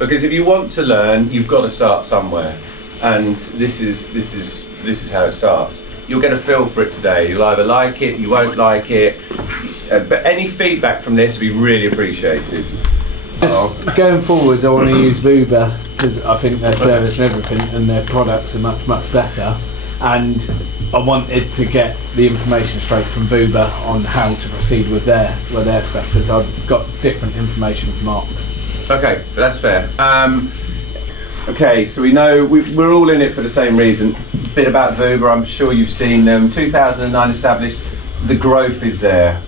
because if you want to learn, you've got to start somewhere, and this is how it starts. You'll get a feel for it today. You'll either like it, you won't like it, but any feedback from this would be really appreciated. Just going forwards, I want to use VUBA because I think their service and everything and their products are much better, and I wanted to get the information straight from VUBA on how to proceed with their stuff, because I've got different information from Mark's. Okay, that's fair. Okay, so we know we're all in it for the same reason. A bit about VUBA, I'm sure you've seen them. 2009 established, the growth is there.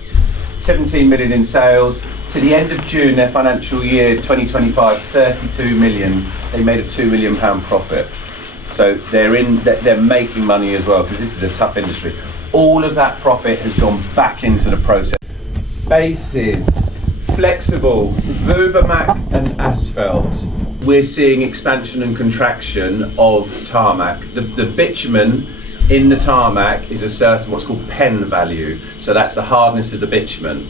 17 million in sales. To the end of June, their financial year 2025, 32 million. They made a £2 million profit. So they're making money as well, because this is a tough industry. All of that profit has gone back into the process. Bases, flexible, VUBA Mac and asphalt. We're seeing expansion and contraction of tarmac. The bitumen in the tarmac is a certain what's called pen value. So that's the hardness of the bitumen.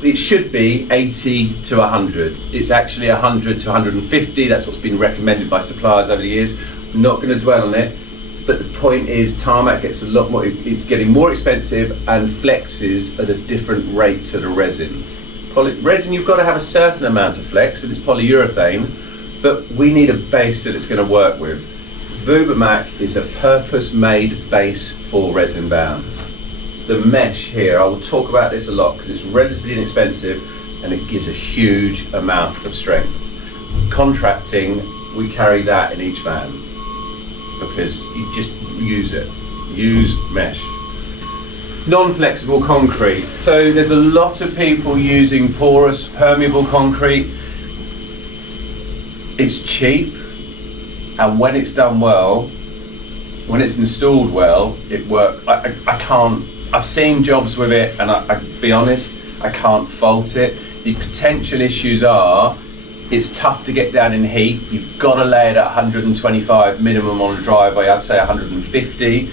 It should be 80 to 100. It's actually 100 to 150. That's what's been recommended by suppliers over the years. I'm not going to dwell on it, but the point is tarmac gets a lot more, it's getting more expensive and flexes at a different rate to the resin. Resin, you've got to have a certain amount of flex, and it's polyurethane, but we need a base that it's going to work with. VUBA Mac is a purpose-made base for resin bound. The mesh here, I will talk about this a lot because it's relatively inexpensive and it gives a huge amount of strength. Contracting, we carry that in each van because you just use it. Use mesh. Non-flexible concrete. So there's a lot of people using porous, permeable concrete. It's cheap, and when it's done well, when it's installed well, it works. I've seen jobs with it, and I'll be honest, I can't fault it. The potential issues are, it's tough to get down in heat. You've got to lay it at 125 minimum on a driveway. I'd say 150.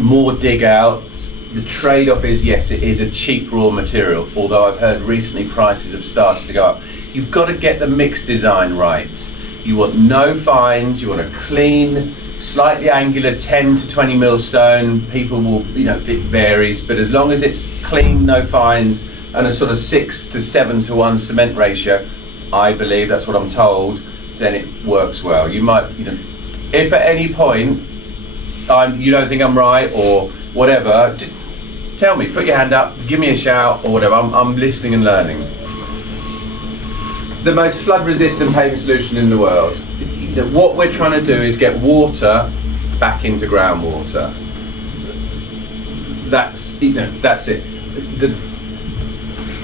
More dig out. The trade-off is, yes, it is a cheap raw material, although I've heard recently prices have started to go up. You've got to get the mix design right. You want no fines, you want a clean, slightly angular 10 to 20 mil stone. People will, it varies, but as long as it's clean, no fines, and a sort of 6 to 7 to 1 cement ratio, I believe, that's what I'm told, then it works well. You might, if at any point you don't think I'm right or whatever, just tell me, put your hand up, give me a shout or whatever. I'm listening and learning. The most flood resistant paving solution in the world. What we're trying to do is get water back into groundwater. That's it.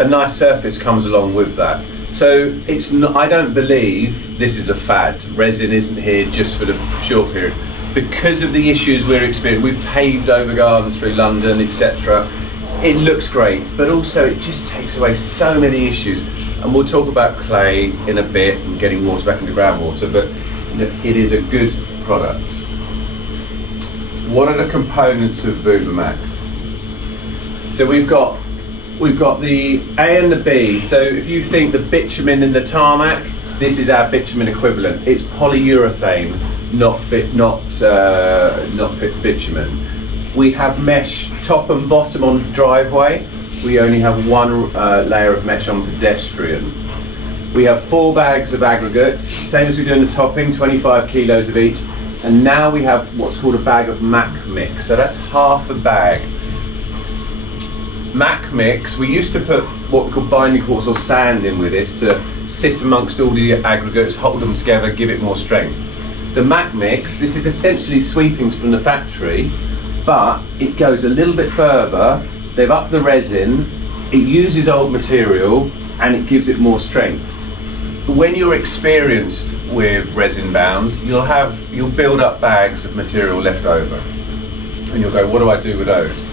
A nice surface comes along with that. So it's not, I don't believe this is a fad. Resin isn't here just for the short period. Because of the issues we're experiencing, we've paved over gardens through London, etc. It looks great, but also it just takes away so many issues. And we'll talk about clay in a bit and getting water back into groundwater, but it is a good product. What are the components of VUBA Mac? So we've got the A and the B. So if you think the bitumen and the tarmac, this is our bitumen equivalent. It's polyurethane, not bitumen. We have mesh top and bottom on driveway. We only have one layer of mesh on pedestrian. We have 4 bags of aggregate, same as we do in the topping, 25 kilos of each. And now we have what's called a bag of Mac mix. So that's half a bag. Mac mix, we used to put what we call binding quartz or sand in with this to sit amongst all the aggregates, hold them together, give it more strength. The Mac mix, this is essentially sweepings from the factory, but it goes a little bit further. They've upped the resin, it uses old material, and it gives it more strength. When you're experienced with resin bound, you'll build up bags of material left over. And you'll go, what do I do with those?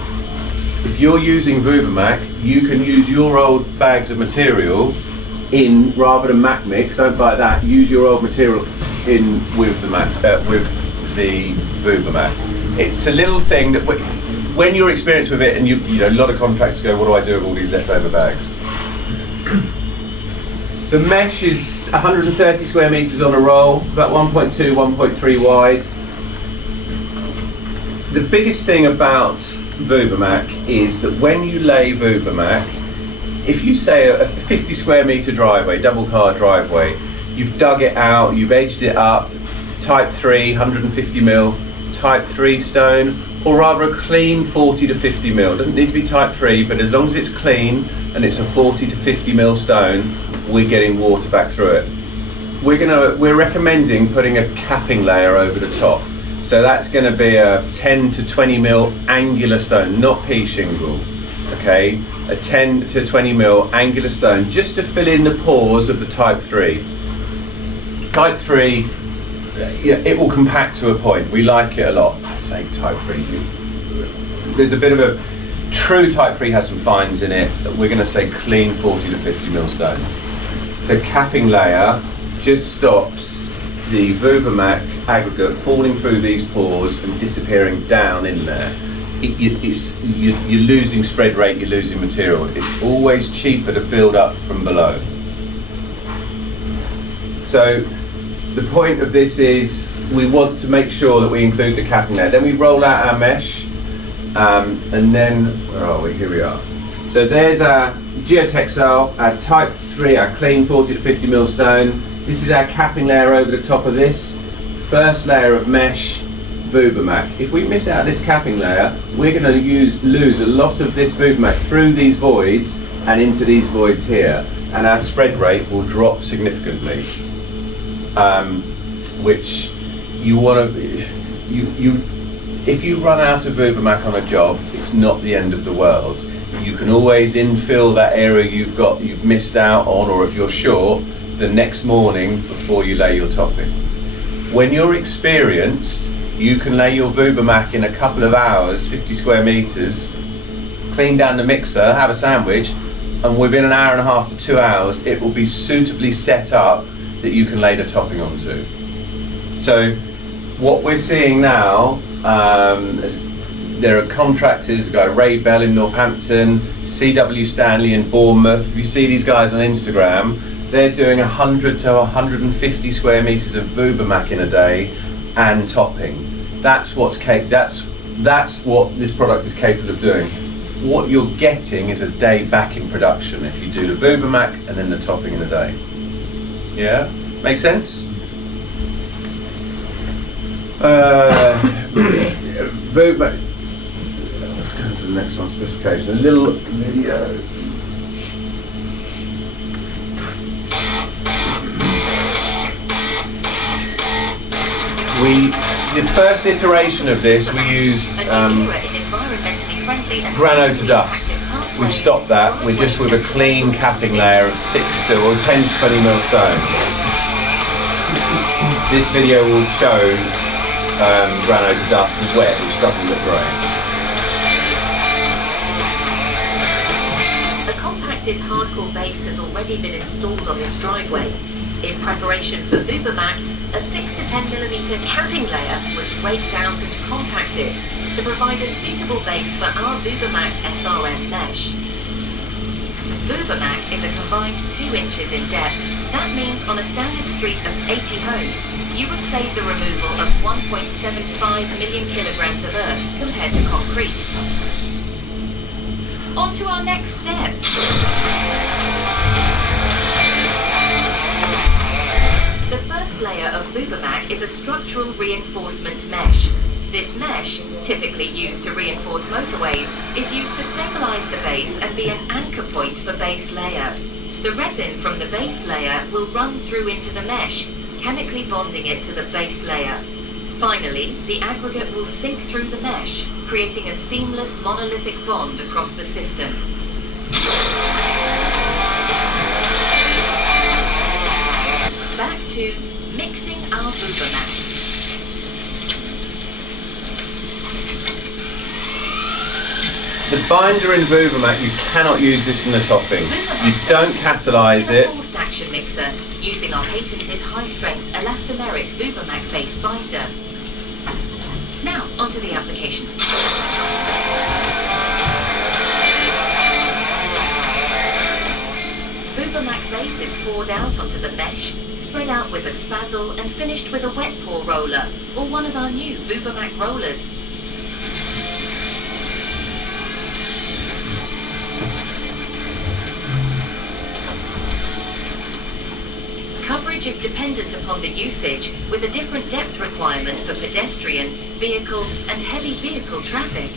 If you're using VUBA Mac, you can use your old bags of material in, rather than Mac mix, don't buy that, use your old material in with the VUBA Mac. It's a little thing that when you're experienced with it, and a lot of contractors go, what do I do with all these leftover bags? The mesh is 130 square metres on a roll, about 1.2, 1.3 wide. The biggest thing about VUBA is that when you lay VUBA, if you say a 50 square metre driveway, double car driveway, you've dug it out, you've edged it up, type 3, 150 mil, type 3 stone, or rather a clean 40 to 50 mil. It doesn't need to be type 3, but as long as it's clean and it's a 40 to 50 mil stone, we're getting water back through it. We're recommending putting a capping layer over the top. So that's going to be a 10 to 20 mil angular stone, not pea shingle. Okay, a 10 to 20 mil angular stone, just to fill in the pores of the type 3. Type 3, it will compact to a point. We like it a lot. I say type 3. There's a bit of a true type 3 has some fines in it. We're going to say clean 40 to 50 mil stone. The capping layer just stops the VUBA aggregate falling through these pores and disappearing down in there. You're losing spread rate, you're losing material. It's always cheaper to build up from below. So the point of this is we want to make sure that we include the capping layer. Then we roll out our mesh, and then, where are we? Here we are. So there's our geotextile, our type 3, our clean 40 to 50 mil stone. This is our capping layer over the top of this. First layer of mesh, VUBA. If we miss out this capping layer, we're going to lose a lot of this VUBA through these voids and into these voids here, and our spread rate will drop significantly. Which you want to, if you run out of VUBA on a job, it's not the end of the world. You can always infill that area you've missed out on, or if you're short, the next morning before you lay your topping. When you're experienced, you can lay your VUBA in a couple of hours, 50 square metres, clean down the mixer, have a sandwich, and within an hour and a half to 2 hours, it will be suitably set up that you can lay the topping onto. So what we're seeing now, there are contractors, Ray Bell in Northampton, CW Stanley in Bournemouth. If you see these guys on Instagram, they're doing 100 to 150 square metres of VUBA in a day and topping. That's what this product is capable of doing. What you're getting is a day back in production if you do the VUBA and then the topping in a day. Yeah? Make sense? VUBA. Let's go to the next one, specification. A little video. The first iteration of this, we used grano to dust. We've stopped that. We're just with a clean capping layer of 10 to 20 mil stone. This video will show grano to dust was wet, which doesn't look great. A compacted hardcore base has already been installed on this driveway. In preparation for VUBA, a 6 to 10 millimeter capping layer was raked out and compacted to provide a suitable base for our VUBA SRM mesh. VUBA is a combined 2 inches in depth. That means on a standard street of 80 homes, you would save the removal of 1.75 million kilograms of earth compared to concrete. On to our next step. The first layer of VUBA is a structural reinforcement mesh. This mesh, typically used to reinforce motorways, is used to stabilize the base and be an anchor point for base layer. The resin from the base layer will run through into the mesh, chemically bonding it to the base layer. Finally, the aggregate will sink through the mesh, creating a seamless monolithic bond across the system. Back to mixing our VUBA. The binder in VUBA, you cannot use this in the topping. You don't catalyse it. Forced action mixer using our patented high-strength elastomeric VUBA base binder. Now onto the application. VUBA base is poured out onto the mesh, spread out with a spazzle and finished with a wet pour roller, or one of our new VUBA rollers. Coverage is dependent upon the usage, with a different depth requirement for pedestrian, vehicle and heavy vehicle traffic.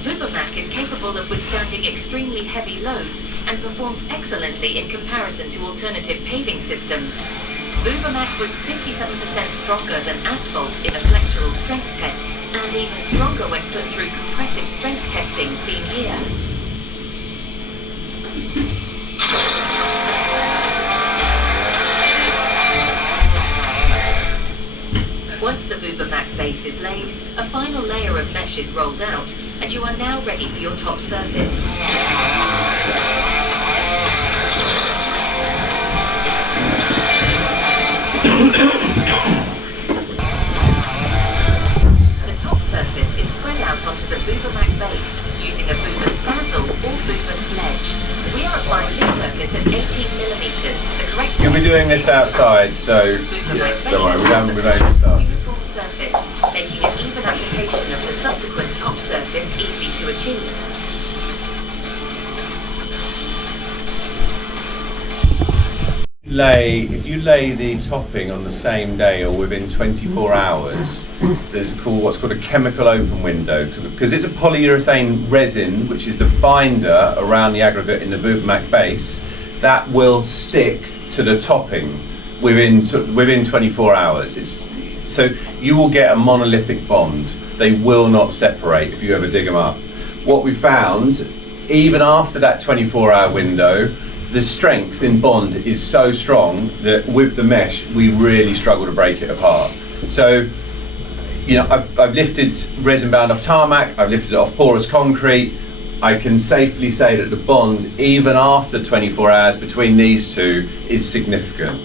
VUBA is capable of withstanding extremely heavy loads and performs excellently in comparison to alternative paving systems. VUBA was 57% stronger than asphalt in a flexural strength test, and even stronger when put through compressive strength testing seen here. Once the VUBA base is laid, a final layer of mesh is rolled out, and you are now ready for your top surface. The top surface is spread out onto the VUBA base using a VUBA spazzle or VUBA sledge. We are applying this surface at 18 millimeters, the correct You'll be doing this outside, so don't worry, we've only started. Uniform surface, making an even application of the subsequent top surface easy to achieve. If you lay the topping on the same day or within 24 hours, there's what's called a chemical open window, because it's a polyurethane resin, which is the binder around the aggregate in the VUBA base, that will stick to the topping within 24 hours. So you will get a monolithic bond. They will not separate if you ever dig them up. What we found, even after that 24-hour window, the strength in bond is so strong that with the mesh, we really struggle to break it apart. So, I've lifted resin bound off tarmac, I've lifted it off porous concrete. I can safely say that the bond, even after 24 hours between these two, is significant.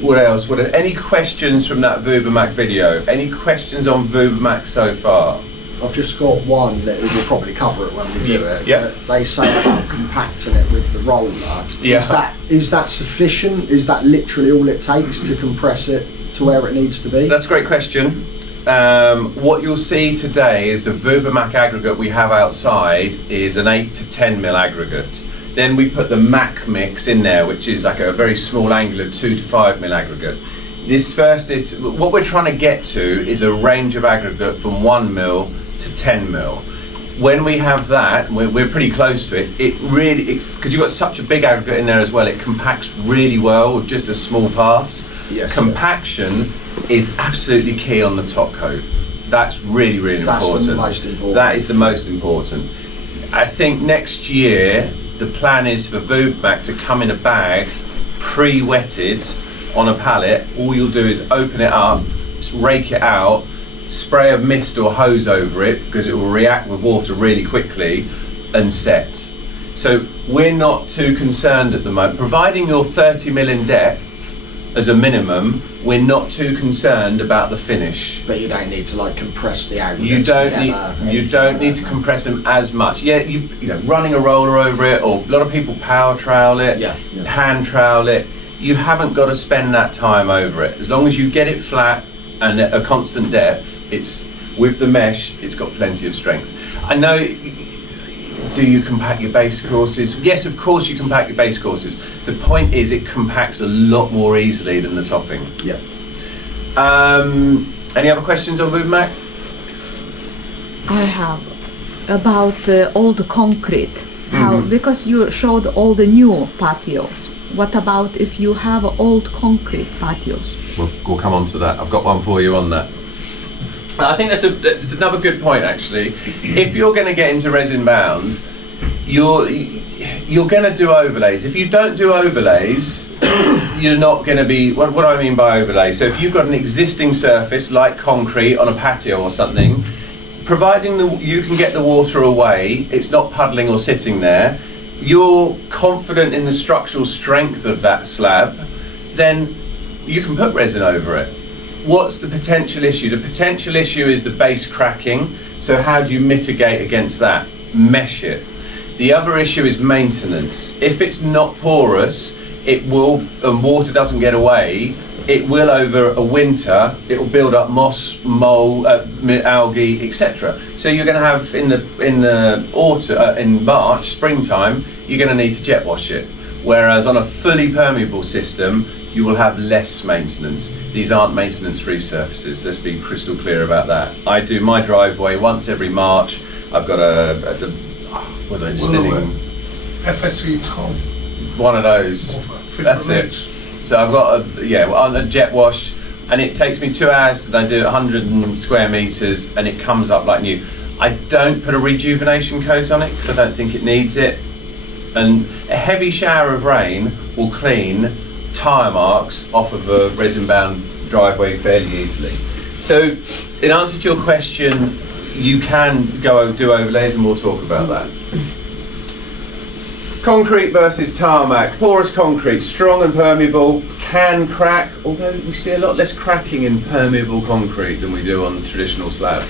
What else? Any questions from that VUBA video? Any questions on VUBA so far? I've just got one that we'll probably cover it when we do it. Yeah. They say about compacting it with the roller. Yeah. Is that sufficient? Is that literally all it takes to compress it to where it needs to be? That's a great question. What you'll see today is the VUBA aggregate we have outside is an 8 to 10 mil aggregate. Then we put the MAC mix in there, which is like a very small angular 2 to 5 mil aggregate. This first is, what we're trying to get to is a range of aggregate from 1 mil to 10 mil. When we have that, we're pretty close to it, because you've got such a big aggregate in there as well, it compacts really well with just a small pass. Yes, Compaction is absolutely key on the top coat. That's really, really important. That's the most important. That is the most important. I think next year, the plan is for VUBA to come in a bag, pre-wetted on a pallet. All you'll do is open it up, rake it out, spray a mist or hose over it, because it will react with water really quickly, and set. So we're not too concerned at the moment. Providing you're 30 mil in depth as a minimum, we're not too concerned about the finish. But you don't need to compress the aggregates You don't need to compress them as much. Yeah, running a roller over it, or a lot of people power trowel it, hand trowel it. You haven't got to spend that time over it. As long as you get it flat and at a constant depth, it's with the mesh, it's got plenty of strength. I know, do you compact your base courses? Yes, of course you compact your base courses. The point is it compacts a lot more easily than the topping. Yeah. Any other questions on VUBA? I have about all the concrete. How, because you showed all the new patios. What about if you have old concrete patios? We'll come on to that. I've got one for you on that. I think that's another good point, actually. If you're going to get into resin bound, you're going to do overlays. If you don't do overlays, you're not going to be. What do I mean by overlay? So if you've got an existing surface like concrete on a patio or something, providing you can get the water away, it's not puddling or sitting there, you're confident in the structural strength of that slab, then you can put resin over it. What's the potential issue? The potential issue is the base cracking. So how do you mitigate against that? Mesh it. The other issue is maintenance. If it's not porous, it will, and water doesn't get away, it will over a winter, it will build up moss, mold, algae, etc. So you're going to have in the autumn, in March, springtime, you're going to need to jet wash it. Whereas on a fully permeable system, you will have less maintenance. These aren't maintenance-free surfaces. Let's be crystal clear about that. I do my driveway once every March. I've got what are they spinning? FSE it's called. One of those. That's it. So I've got a jet wash, and it takes me 2 hours, and I do 100 square meters, and it comes up like new. I don't put a rejuvenation coat on it because I don't think it needs it. And a heavy shower of rain will clean tyre marks off of a resin-bound driveway fairly easily. So, in answer to your question, you can go do overlays, and we'll talk about that. Concrete versus tarmac. Porous concrete, strong and permeable, can crack, although we see a lot less cracking in permeable concrete than we do on traditional slab.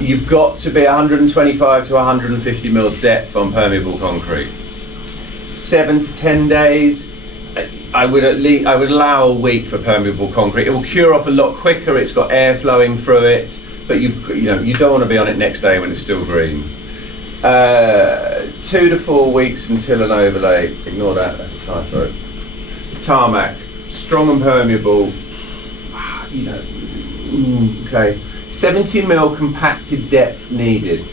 You've got to be 125 to 150 mil depth on permeable concrete. 7 to 10 days. I would allow a week for permeable concrete. It will cure off a lot quicker. It's got air flowing through it, but you don't want to be on it next day when it's still green. 2 to 4 weeks until an overlay. Ignore that. That's a typo. Tarmac, strong and permeable. Okay. 70 mil compacted depth needed.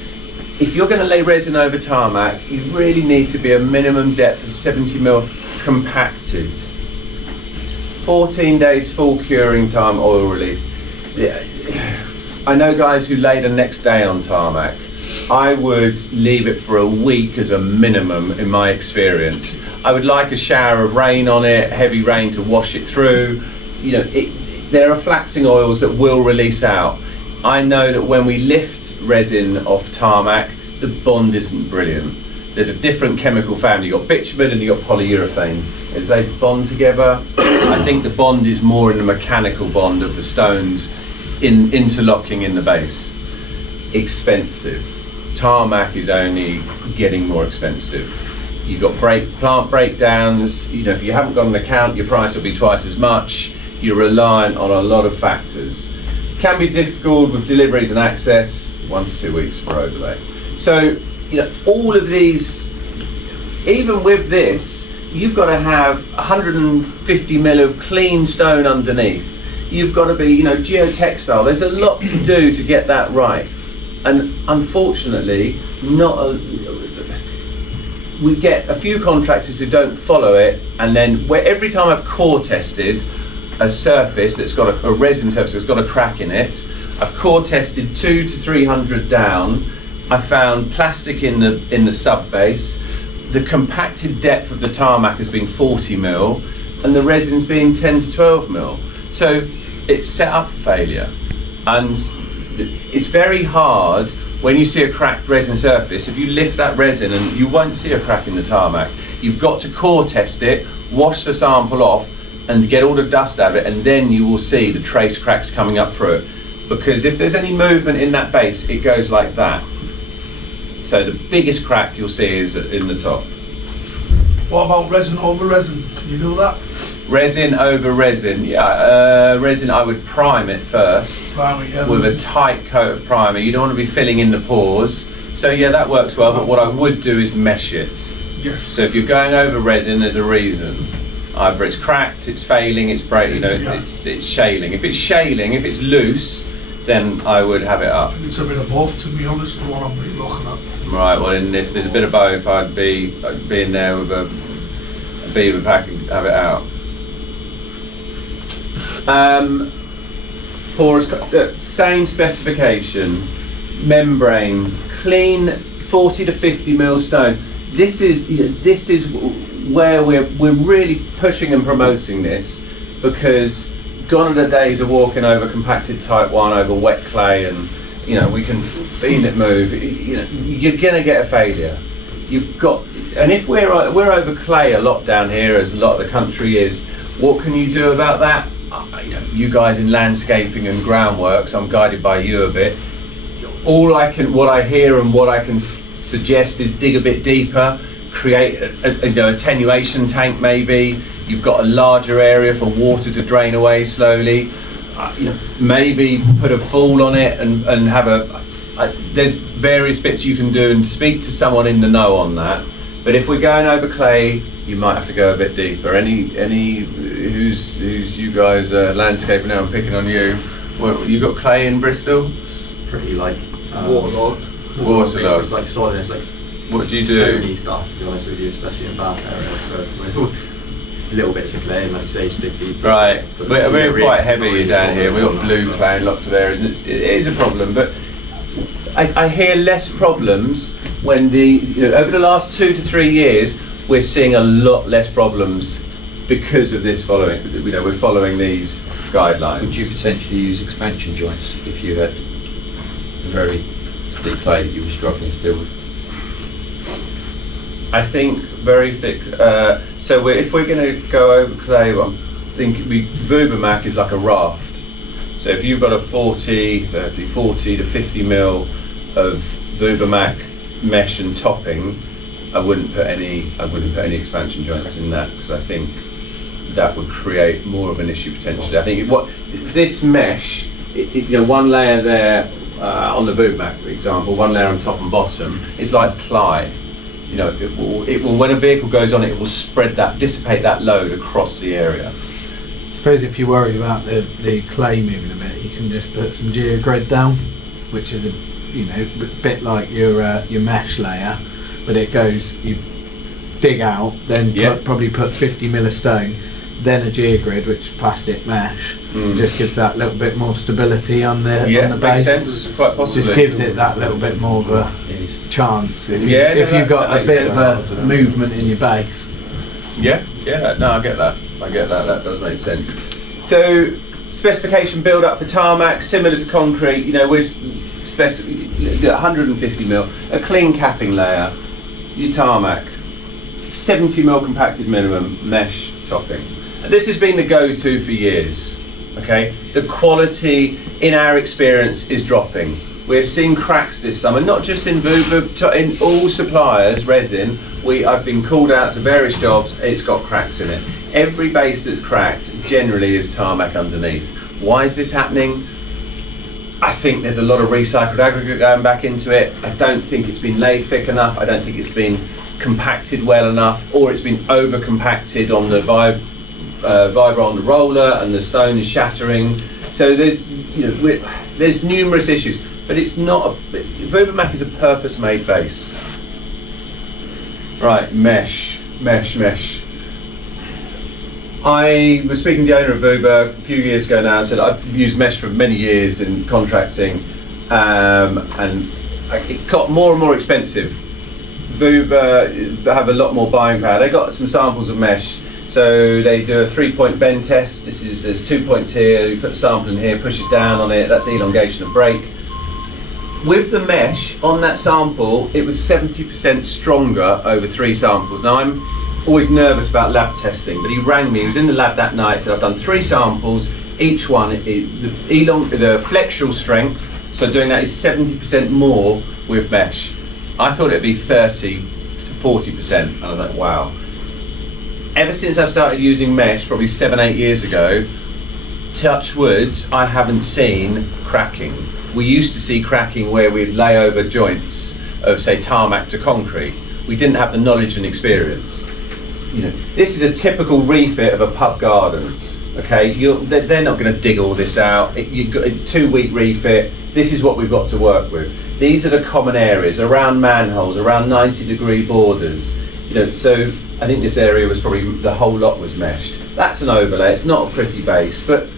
If you're going to lay resin over tarmac, you really need to be a minimum depth of 70 mil compacted. 14 days full curing time, oil release. I know guys who lay the next day on tarmac. I would leave it for a week as a minimum in my experience. I would like a shower of rain on it, heavy rain to wash it through. There are flaxing oils that will release out. I know that when we lift resin off tarmac, the bond isn't brilliant. There's a different chemical family. You've got bitumen and you've got polyurethane. As they bond together, I think the bond is more in the mechanical bond of the stones interlocking in the base. Expensive. Tarmac is only getting more expensive. You've got plant breakdowns. If you haven't got an account, your price will be twice as much. You're reliant on a lot of factors. Can be difficult with deliveries and access. 1 to 2 weeks for overlay. So, all of these, even with this, you've got to have 150 mil of clean stone underneath. You've got to be, geotextile. There's a lot to do to get that right. And unfortunately, we get a few contractors who don't follow it, and then every time I've core tested a surface that's got a resin surface that's got a crack in it, I've core tested 200 to 300 down. I found plastic in the sub base. The compacted depth of the tarmac has been 40 mil, and the resin's being 10 to 12 mil. So it's set up for failure, and it's very hard when you see a cracked resin surface. If you lift that resin, and you won't see a crack in the tarmac, you've got to core test it, wash the sample off, and get all the dust out of it, and then you will see the trace cracks coming up through it. Because if there's any movement in that base, it goes like that. So the biggest crack you'll see is in the top. What about resin over resin? Can you do that? Resin over resin, resin I would prime it first with a tight coat of primer. You don't want to be filling in the pores. So yeah, that works well, but what I would do is mesh it. Yes. So if you're going over resin, there's a reason. Either it's cracked, it's failing, it's breaking, it's shaling. If it's shaling, if it's loose, then I would have it up. I think it's a bit of both, to be honest, the one I'm really looking at. Right, well, and if there's a bit of both, I'd be in there with a beaver pack and have it out. Porous, same specification, membrane, clean 40 to 50 mil stone. This is where we're really pushing and promoting this, because gone are the days of walking over compacted type 1 over wet clay and we can feel it move. You're gonna get a failure. You've got, and if we're over clay a lot down here, as a lot of the country is, what can you do about that? You guys in landscaping and groundworks, I'm guided by you a bit. What I hear and what I can suggest is dig a bit deeper, create a attenuation tank maybe. You've got a larger area for water to drain away slowly. Maybe put a fall on it and have there's various bits you can do, and speak to someone in the know on that. But if we're going over clay, you might have to go a bit deeper. Who's you guys landscaping now? I'm picking on you. What, you got clay in Bristol? Pretty like Waterlogged. Waterlogged. It's like solid. It's like What do you do? stony stuff, to be honest with you, especially in Bath area. So little bits of clay, like you say, just dig deep. Right, But we're quite heavy really down here. We've got problem. blue clay in lots of areas, and it is a problem. But I hear less problems when over the last 2 to 3 years, we're seeing a lot less problems because of this following. We're following these guidelines. Would you potentially use expansion joints if you had very thick clay that you were struggling still with? I think very thick. If we're going to go over clay, I think VUBA Mac is like a raft. So if you've got a 40 to 50 mil of VUBA Mac mesh and topping, I wouldn't put any expansion joints in that, because I think that would create more of an issue potentially. I think this mesh, one layer there on the VUBA Mac, for example, one layer on top and bottom, is like ply. It will when a vehicle goes on it will dissipate that load across the area. I suppose if you're worried about the clay moving a bit, you can just put some geogrid down, which is a bit like your mesh layer, but it goes, you dig out, then probably put 50 mil of stone, then a geogrid, which is plastic mesh, just gives that little bit more stability on the Makes base. sense, quite possibly. Just gives it that little bit more of a chance if you've got that a bit makes of a movement in your base. Yeah, no, I get that. That does make sense. So, specification build up for tarmac, similar to concrete. We're 150 mil, a clean capping layer, your tarmac, 70 mil compacted minimum, mesh topping. This has been the go-to for years. Okay, the quality in our experience is dropping. We've seen cracks this summer, not just in VUBA, in all suppliers, resin. I've been called out to various jobs, it's got cracks in it. Every base that's cracked generally is tarmac underneath. Why is this happening? I think there's a lot of recycled aggregate going back into it. I don't think it's been laid thick enough. I don't think it's been compacted well enough, or it's been over compacted on the vibra on the roller, and the stone is shattering. So there's numerous issues, but it's not. VUBA Mac is a purpose-made base. Right, mesh. I was speaking to the owner of VUBA a few years ago now. I said I've used mesh for many years in contracting, and it got more and more expensive. VUBA have a lot more buying power. They got some samples of mesh, so they do a 3-point bend test. There's 2 points here. You put the sample in here, pushes down on it. That's elongation and break. With the mesh on that sample, it was 70% stronger over 3 samples. Now I'm always nervous about lab testing, but he rang me. He was in the lab that night. Said I've done 3 samples. Each one, the flexural strength. So doing that is 70% more with mesh. I thought it'd be 30 to 40%, and I was like, wow. Ever since I've started using mesh, probably 7-8 years ago, touch wood, I haven't seen cracking. We used to see cracking where we'd lay over joints of, say, tarmac to concrete. We didn't have the knowledge and experience. This is a typical refit of a pub garden. Okay, they're not going to dig all this out. You've got a 2-week refit. This is what we've got to work with. These are the common areas around manholes, around 90-degree borders. So I think this area was probably, the whole lot was meshed. That's an overlay. It's not a pretty base, but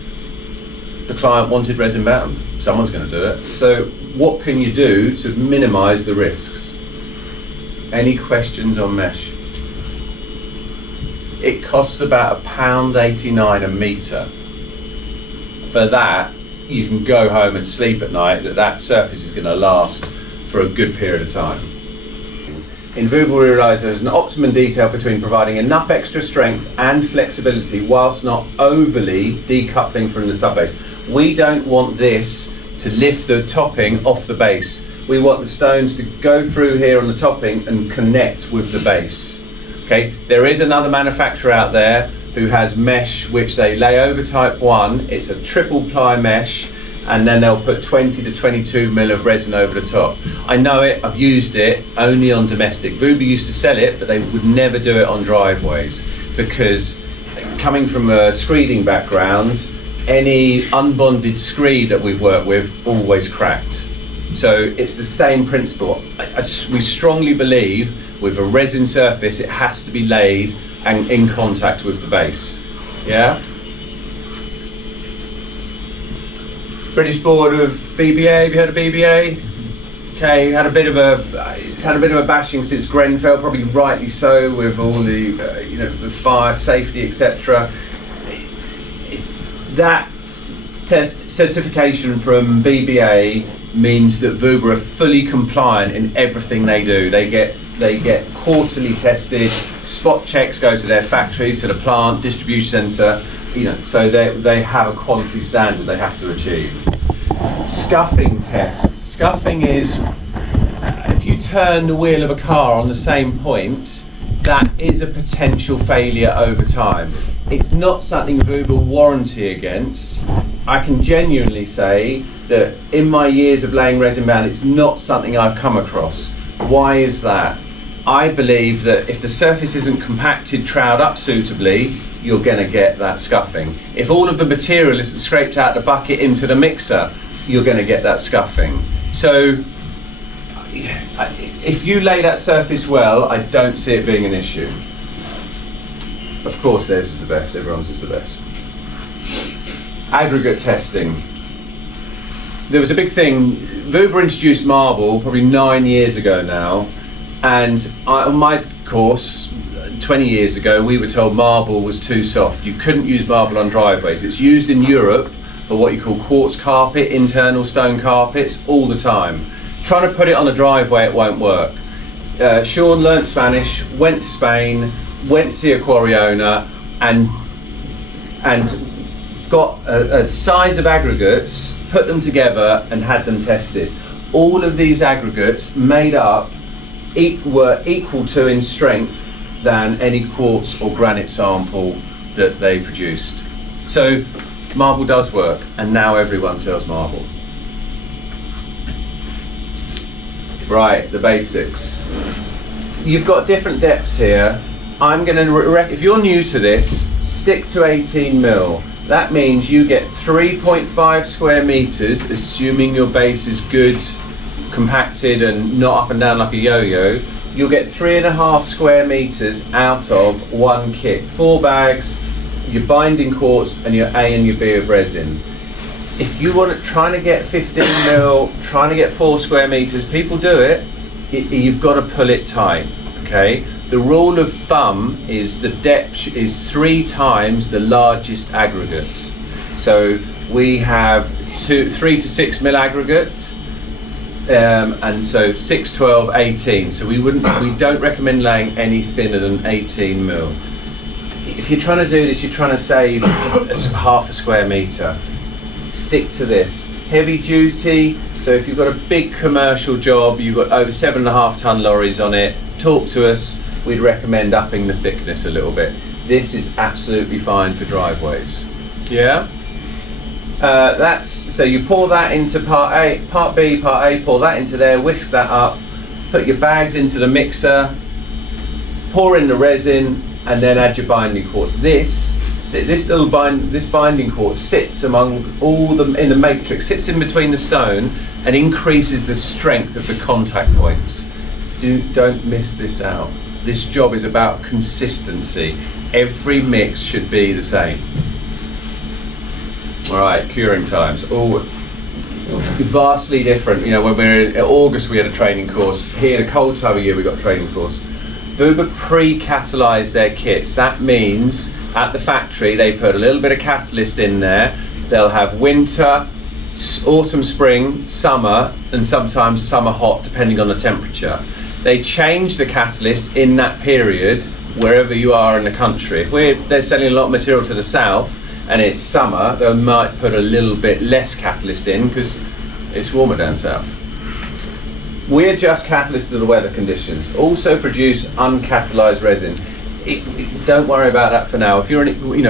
the client wanted resin bound. Someone's going to do it. So what can you do to minimise the risks? Any questions on mesh? It costs about £1.89 a metre. For that, you can go home and sleep at night that surface is going to last for a good period of time. In VUBA, we realise there's an optimum detail between providing enough extra strength and flexibility whilst not overly decoupling from the subbase. We don't want this to lift the topping off the base. we want the stones to go through here on the topping and connect with the base. Okay, there is another manufacturer out there who has mesh which they lay over type 1. It's a triple ply mesh, and then they'll put 20 to 22 mil of resin over the top. I know it, I've used it only on domestic. VUBA used to sell it, but they would never do it on driveways, because coming from a screeding background, any unbonded screed that we've worked with always cracked. So it's the same principle. We strongly believe with a resin surface, it has to be laid and in contact with the base. Yeah? British Board of BBA, have you heard of BBA? Okay, it's had a bit of a bashing since Grenfell, probably rightly so, with all the the fire safety, etc. That test certification from BBA means that VUBA are fully compliant in everything they do. They get quarterly tested, spot checks go to their factory, to the plant, distribution centre, so they have a quality standard they have to achieve. Scuffing tests. Scuffing is, if you turn the wheel of a car on the same point, that is a potential failure over time. It's not something VUBA warranty against. I can genuinely say that in my years of laying resin bound, it's not something I've come across. Why is that? I believe that if the surface isn't compacted, troweled up suitably, you're going to get that scuffing. If all of the material isn't scraped out the bucket into the mixer, you're going to get that scuffing. So if you lay that surface well, I don't see it being an issue. Of course theirs is the best, everyone's is the best. Aggregate testing. There was a big thing, VUBA introduced marble probably 9 years ago now, and on my course 20 years ago we were told marble was too soft. You couldn't use marble on driveways. It's used in Europe for what you call quartz carpet, internal stone carpets, all the time. Trying to put it on a driveway, it won't work. Sean learnt Spanish, went to Spain, went to see a quarry owner, and got a size of aggregates, put them together and had them tested. All of these aggregates made up were equal to in strength than any quartz or granite sample that they produced. So marble does work, and now everyone sells marble. Right, the basics. You've got different depths here. I'm going to, if you're new to this, stick to 18 mil. That means you get 3.5 square meters, assuming your base is good, compacted and not up and down like a yo-yo. You'll get 3.5 square meters out of one kit. 4 bags, your binding quartz and your A and your B of resin. If you want to trying to get 15 mil, trying to get 4 square meters, people do it. You've got to pull it tight, okay? The rule of thumb is the depth is 3 times the largest aggregate. So we have 3 to 6 mil aggregates, and so 6, 12, 18. So we don't recommend laying any thinner than 18 mil. If you're trying to do this, you're trying to save half a square meter. Stick to this. Heavy duty, so if you've got a big commercial job, you've got over 7.5 ton lorries on it, talk to us. We'd recommend upping the thickness a little bit. This is absolutely fine for driveways. Yeah? So you pour that into part B, part A, pour that into there, whisk that up, put your bags into the mixer, pour in the resin, and then add your binding quartz. This binding quartz sits among in the matrix, sits in between the stone and increases the strength of the contact points. Don't miss this out. This job is about consistency. Every mix should be the same. All right, curing times. Oh, vastly different. You know, when we were in August, we had a training course. Here, the cold time of year, we got a training course. VUBA pre-catalyse their kits. That means at the factory they put a little bit of catalyst in there. They'll have winter, autumn, spring, summer, and sometimes summer hot, depending on the temperature. They change the catalyst in that period wherever you are in the country. If they're selling a lot of material to the south and it's summer, they might put a little bit less catalyst in because it's warmer down south. We adjust catalyst to the weather conditions. Also produce uncatalyzed resin. Don't worry about that for now. If you're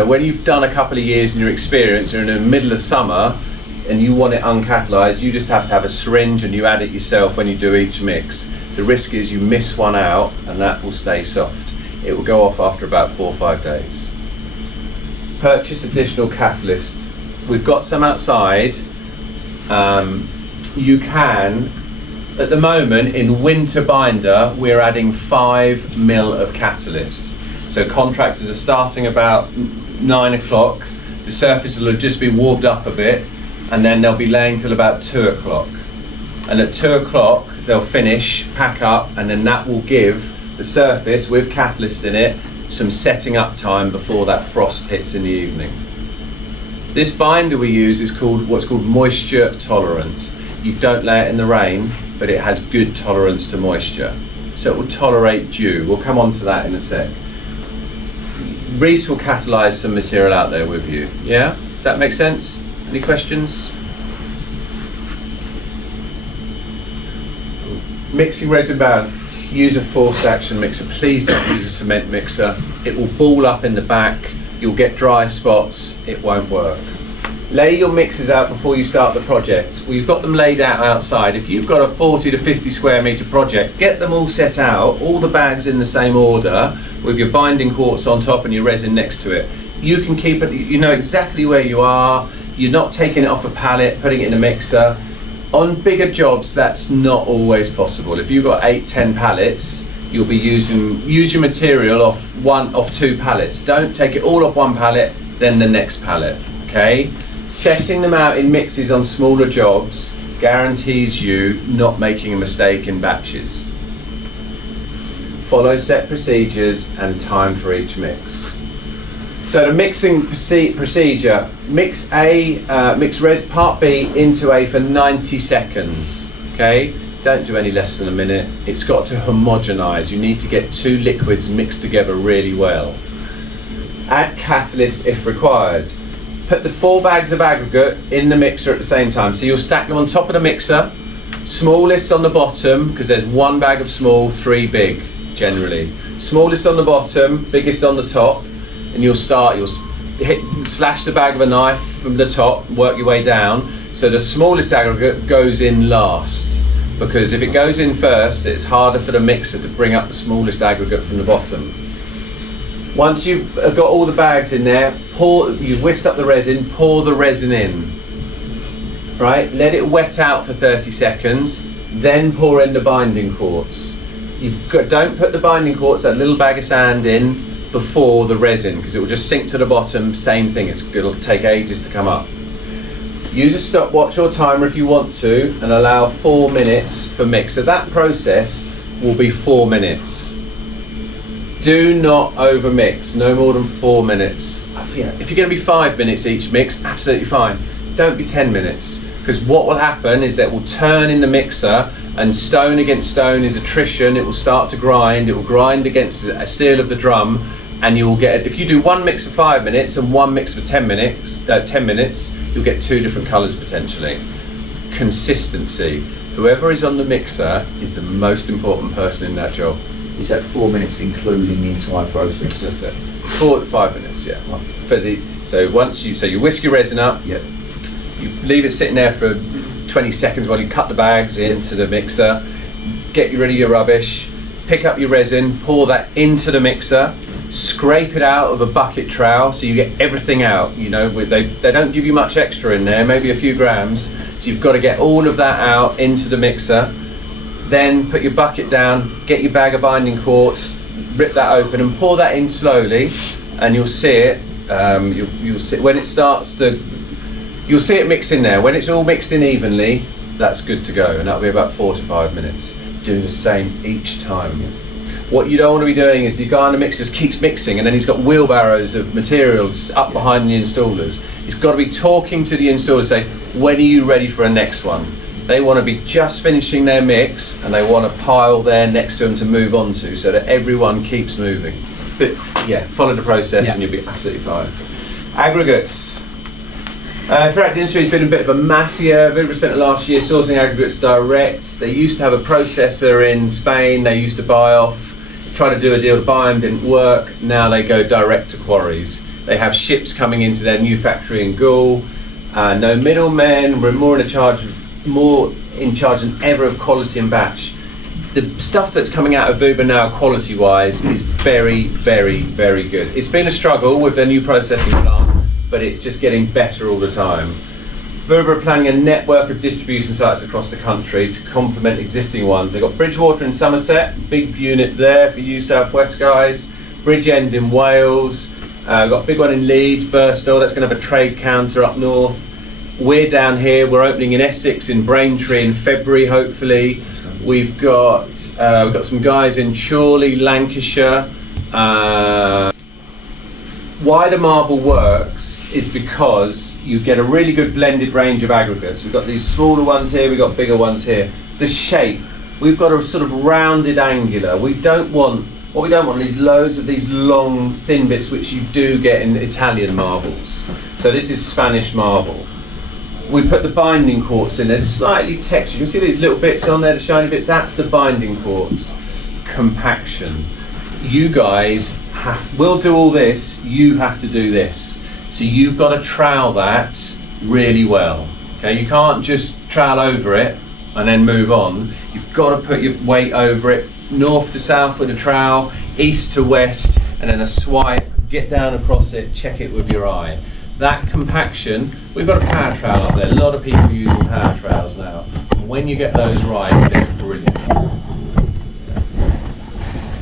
when you've done a couple of years and you're experienced, you're in the middle of summer and you want it uncatalyzed, you just have to have a syringe and you add it yourself when you do each mix. The risk is you miss one out and that will stay soft. It will go off after about 4 or 5 days. Purchase additional catalyst. We've got some outside. You can, at the moment in winter binder, we're adding 5 ml of catalyst. So contractors are starting about 9 o'clock. The surface will just be warmed up a bit, and then they'll be laying till about 2 o'clock. And at 2 o'clock they'll finish, pack up, and then that will give the surface with catalyst in it some setting up time before that frost hits in the evening. This binder we use is what's called moisture tolerant. You don't lay it in the rain, but it has good tolerance to moisture. So it will tolerate dew. We'll come on to that in a sec. Reese will catalyse some material out there with you. Yeah? Does that make sense? Any questions? Mixing resin bound. Use a forced action mixer. Please don't use a cement mixer. It will ball up in the back. You'll get dry spots. It won't work. Lay your mixers out before you start the project. Well, you've got them laid out outside. If you've got a 40 to 50 square metre project, get them all set out, all the bags in the same order, with your binding quartz on top and your resin next to it. You can keep it, you know exactly where you are. You're not taking it off a pallet, putting it in a mixer. On bigger jobs, that's not always possible. If you've got 8-10 pallets, you'll be use your material off 2 pallets. Don't take it all off one pallet, then the next pallet, okay? Setting them out in mixes on smaller jobs guarantees you not making a mistake in batches. Follow set procedures and time for each mix. So the mixing procedure, mix part B into A for 90 seconds, okay? Don't do any less than a minute. It's got to homogenise. You need to get 2 liquids mixed together really well. Add catalyst if required. Put the 4 bags of aggregate in the mixer at the same time. So you'll stack them on top of the mixer, smallest on the bottom, because there's 1 bag of small, 3 big, generally. Smallest on the bottom, biggest on the top, and you'll slash the bag with a knife from the top, work your way down. So the smallest aggregate goes in last, because if it goes in first, it's harder for the mixer to bring up the smallest aggregate from the bottom. Once you've got all the bags in there, you've whisked up the resin, pour the resin in. Right, let it wet out for 30 seconds, then pour in the binding quartz. Don't put the binding quartz, that little bag of sand, in before the resin, because it will just sink to the bottom. Same thing, it'll take ages to come up. Use a stopwatch or timer if you want to, and allow 4 minutes for mix. So that process will be 4 minutes. Do not over mix, no more than 4 minutes. If you're going to be 5 minutes each mix, absolutely fine. Don't be 10 minutes, because what will happen is that it will turn in the mixer, and stone against stone is attrition. It will start to grind. It will grind against a steel of the drum, and you will get, if you do 1 mix for 5 minutes and 1 mix for 10 minutes, you'll get 2 different colours potentially. Consistency. Whoever is on the mixer is the most important person in that job. Is that 4 minutes including the entire process? That's it. 4 to 5 minutes, yeah. So you whisk your resin up. Yep. You leave it sitting there for 20 seconds while you cut the bags into the mixer. Get rid of your rubbish. Pick up your resin. Pour that into the mixer. Scrape it out of a bucket trowel so you get everything out. You know, they don't give you much extra in there, maybe a few grams. So you've got to get all of that out into the mixer. Then put your bucket down, get your bag of binding quartz, rip that open and pour that in slowly, and you'll see it. You'll see when it starts to. You'll see it mix in there. When it's all mixed in evenly, that's good to go, and that'll be about 4 to 5 minutes. Do the same each time. What you don't want to be doing is the guy in the mixer just keeps mixing, and then he's got wheelbarrows of materials up behind the installers. He's got to be talking to the installer, say, when are you ready for a next one? They want to be just finishing their mix, and they want a pile there next to them to move on to, so that everyone keeps moving. But yeah, follow the process and you'll be absolutely fine. Aggregates. Throughout the industry, it's been a bit of a mafia. VUBA spent the last year sourcing aggregates direct. They used to have a processor in Spain. They used to buy off, try to do a deal to buy them, didn't work. Now they go direct to quarries. They have ships coming into their new factory in Gaul. No middlemen. We're more in charge than ever of quality and batch. The stuff that's coming out of VUBA now, quality-wise, is very, very, very good. It's been a struggle with their new processing plant, but it's just getting better all the time. VUBA are planning a network of distribution sites across the country to complement existing ones. They've got Bridgewater in Somerset, big unit there for you South West guys. Bridgend in Wales. We've got a big one in Leeds, Birstall. That's going to have a trade counter up north. We're down here. We're opening in Essex, in Braintree in February, hopefully. We've got some guys in Chorley, Lancashire. Why the marble works is because you get a really good blended range of aggregates. We've got these smaller ones here, we've got bigger ones here. The shape, we've got a sort of rounded angular. What we don't want is loads of these long, thin bits, which you do get in Italian marbles. So this is Spanish marble. We put the binding quartz in. There's slightly textured. You can see these little bits on there, the shiny bits. That's the binding quartz. Compaction. You guys will do all this. You have to do this. So you've got to trowel that really well. Okay, you can't just trowel over it and then move on. You've got to put your weight over it, north to south with a trowel, east to west, and then a swipe. Get down across it. Check it with your eye. That compaction, we've got a power trowel up there. A lot of people are using power trowels now. When you get those right, they're brilliant.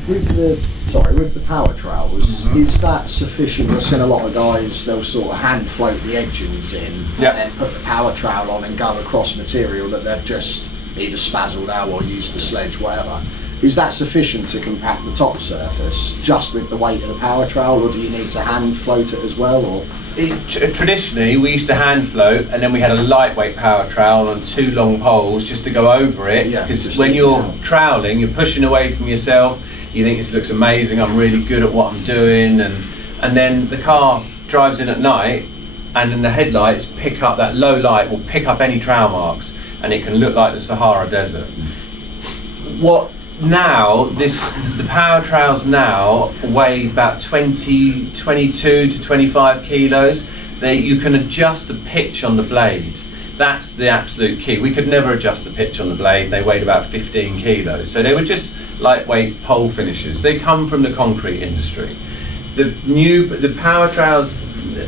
With the power trowels, is that sufficient? I've seen a lot of guys, they'll sort of hand float the edgings in and then put the power trowel on and go across material that they've just either spazzled out or used the sledge, whatever. Is that sufficient to compact the top surface just with the weight of the power trowel, or do you need to hand float it as well? Or traditionally, we used to hand float, and then we had a lightweight power trowel on 2 long poles just to go over it. Because when you're troweling, you're pushing away from yourself. You think this looks amazing. I'm really good at what I'm doing, and then the car drives in at night, and then the headlights pick up that low light will pick up any trowel marks, and it can look like the Sahara Desert. The power trowels now weigh about 22 to 25 kilos. You can adjust the pitch on the blade. That's the absolute key. We could never adjust the pitch on the blade. They weighed about 15 kilos. So they were just lightweight pole finishers. They come from the concrete industry. The power trowels,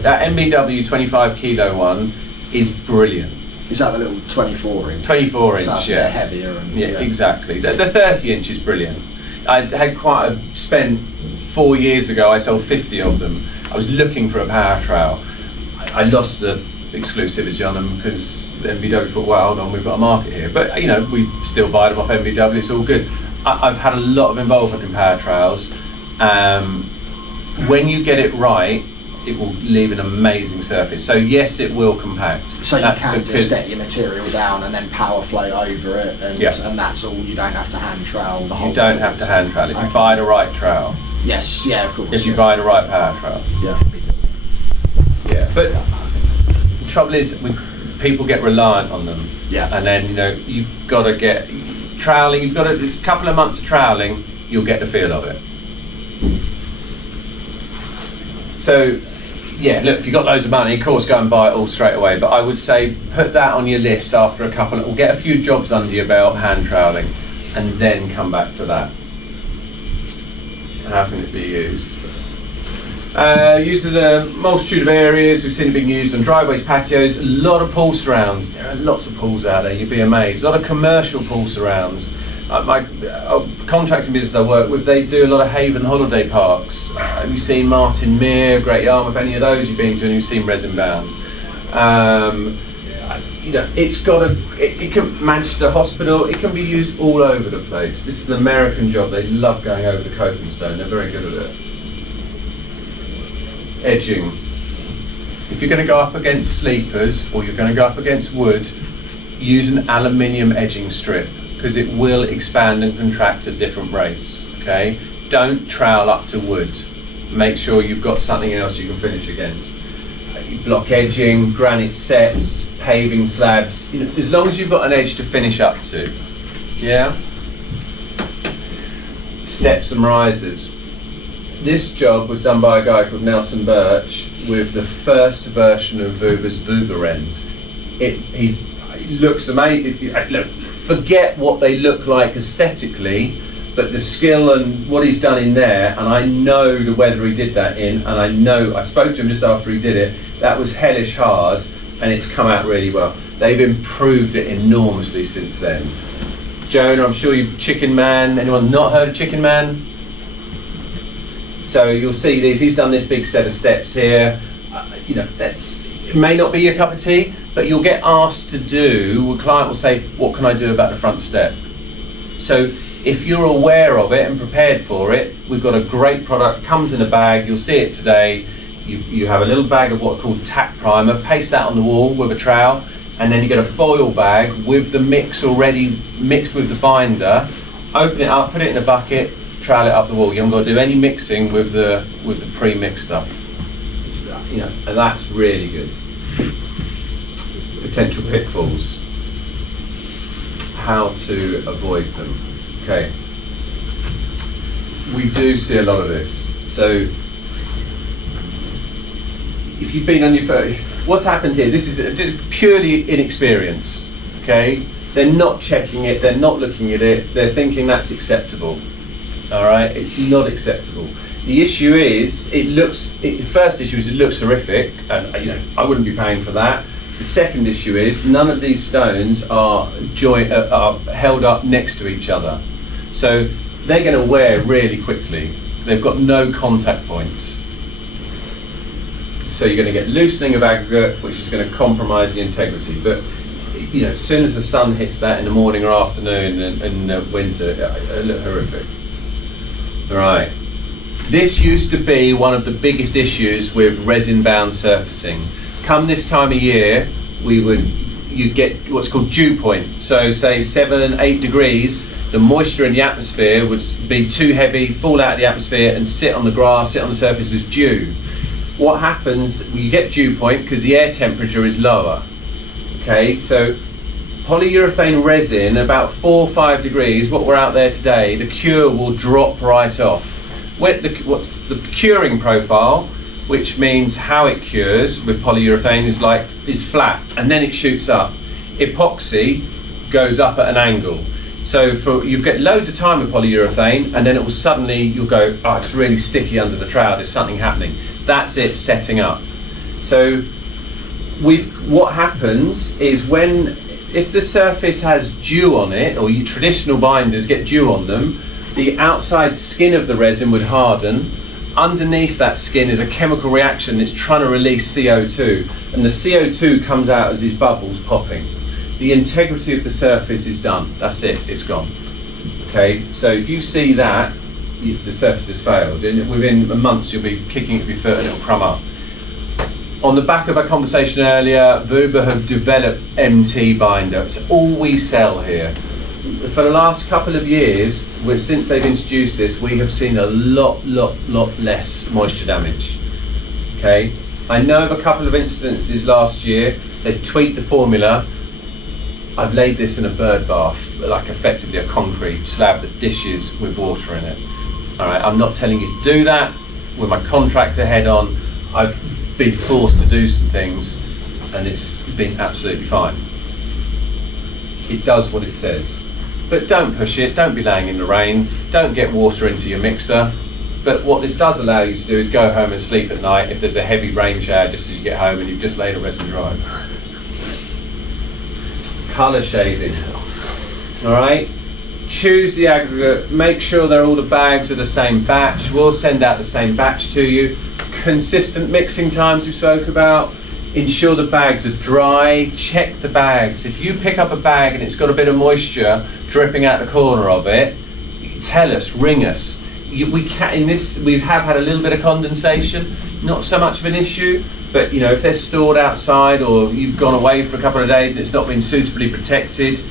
that MBW 25 kilo one is brilliant. Is that the little 24 inch? 24 inch, so that's yeah. Heavier and yeah, exactly. The 30 inch is brilliant. I had spent 4 years ago, I sold 50 of them. I was looking for a power trowel. I lost the exclusivity on them because MBW thought, well, hold on, we've got a market here. But we still buy them off MBW, it's all good. I've had a lot of involvement in power trowels. When you get it right, it will leave an amazing surface. So yes, it will compact. So you can just set your material down and then power float over it, and that's all. You don't have to hand trowel the whole. You don't have to hand trowel if you buy the right trowel. Yes, yeah, of course. If you buy the right power trowel. Yeah. Yeah, but the trouble is, people get reliant on them. Yeah. And then you've got to get troweling. You've got a couple of months of troweling. You'll get the feel of it. So, yeah, look, if you've got loads of money, of course, go and buy it all straight away. But I would say put that on your list after a couple, or get a few jobs under your belt, hand troweling, and then come back to that. How can it be used? Used in a multitude of areas. We've seen it being used on driveways, patios, a lot of pool surrounds. There are lots of pools out there, you'd be amazed. A lot of commercial pool surrounds. My contracting business I work with, they do a lot of haven holiday parks. Have you seen Martin Mere, Great Yarmouth, any of those you've been to, and you've seen resin bound? It's got it can Manchester Hospital, it can be used all over the place. This is an American job, they love going over the coping stone, they're very good at it. Edging. If you're going to go up against sleepers, or you're going to go up against wood, use an aluminium edging strip, because it will expand and contract at different rates, okay? Don't trowel up to wood. Make sure you've got something else you can finish against. block edging, granite sets, paving slabs, you know, as long as you've got an edge to finish up to. Yeah? Steps and risers. This job was done by a guy called Nelson Birch with the first version of VUBA's VUBA end. It looks amazing. Look, forget what they look like aesthetically, but the skill and what he's done in there, and I know the weather he did that in, and I know, I spoke to him just after he did it, that was hellish hard, and it's come out really well. They've improved it enormously since then. Jonah, I'm sure you've Chicken Man. Anyone not heard of Chicken Man? So you'll see these. He's done this big set of steps here. You know, it may not be your cup of tea, but you'll get asked to do. A client will say, "What can I do about the front step?" So if you're aware of it and prepared for it, we've got a great product. Comes in a bag. You'll see it today. You have a little bag of what's called tack primer. Paste that on the wall with a trowel. And then you get a foil bag with the mix already mixed with the binder. Open it up, put it in a bucket, trowel it up the wall. You haven't got to do any mixing with the pre-mixed stuff. You know, and that's really good. Potential pitfalls. How to avoid them. Okay. We do see a lot of this. So if you've been on your phone, what's happened here? This is just purely inexperience, okay? They're not checking it, they're not looking at it, they're thinking that's acceptable, all right? It's not acceptable. The issue is, the first issue is it looks horrific, and you know, I wouldn't be paying for that. The second issue is, none of these stones are held up next to each other. So they're gonna wear really quickly. They've got no contact points. So you're going to get loosening of aggregate, which is going to compromise the integrity. But you know, as soon as the sun hits that in the morning or afternoon and winter, it look horrific. All right. This used to be one of the biggest issues with resin-bound surfacing. Come this time of year, you'd get what's called dew point. So say 7-8 degrees, the moisture in the atmosphere would be too heavy, fall out of the atmosphere and sit on the grass, sit on the surface as dew. What happens, you get dew point because the air temperature is lower. Okay, so polyurethane resin, about 4 or 5 degrees, what we're out there today, the cure will drop right off. The curing profile, which means how it cures with polyurethane, is flat, and then it shoots up. Epoxy goes up at an angle. So you get loads of time with polyurethane, and then it will suddenly, you'll go, oh, it's really sticky under the trowel, there's something happening. That's it setting up. So what happens is if the surface has dew on it, or your traditional binders get dew on them, the outside skin of the resin would harden. Underneath that skin is a chemical reaction that's trying to release CO2, and the CO2 comes out as these bubbles popping. The integrity of the surface is done. That's it, it's gone. Okay, so if you see that, the surface has failed, and within months you'll be kicking it with your foot and it'll crumb up. On the back of our conversation earlier, VUBA have developed MT binder. It's all we sell here. For the last couple of years, since they've introduced this, we have seen a lot less moisture damage. Okay, I know of a couple of instances last year. They've tweaked the formula. I've laid this in a bird bath, like effectively a concrete slab that dishes with water in it. All right, I'm not telling you to do that. With my contractor head on, I've been forced to do some things, and it's been absolutely fine. It does what it says. But don't push it, don't be laying in the rain, don't get water into your mixer. But what this does allow you to do is go home and sleep at night if there's a heavy rain shower just as you get home and you've just laid a resin dry. Colour shading. Alright? Choose the aggregate, make sure all the bags are the same batch. We'll send out the same batch to you. Consistent mixing times we spoke about. Ensure the bags are dry, check the bags. If you pick up a bag and it's got a bit of moisture dripping out the corner of it, tell us, ring us. We have had a little bit of condensation, not so much of an issue, but you know, if they're stored outside or you've gone away for a couple of days and it's not been suitably protected,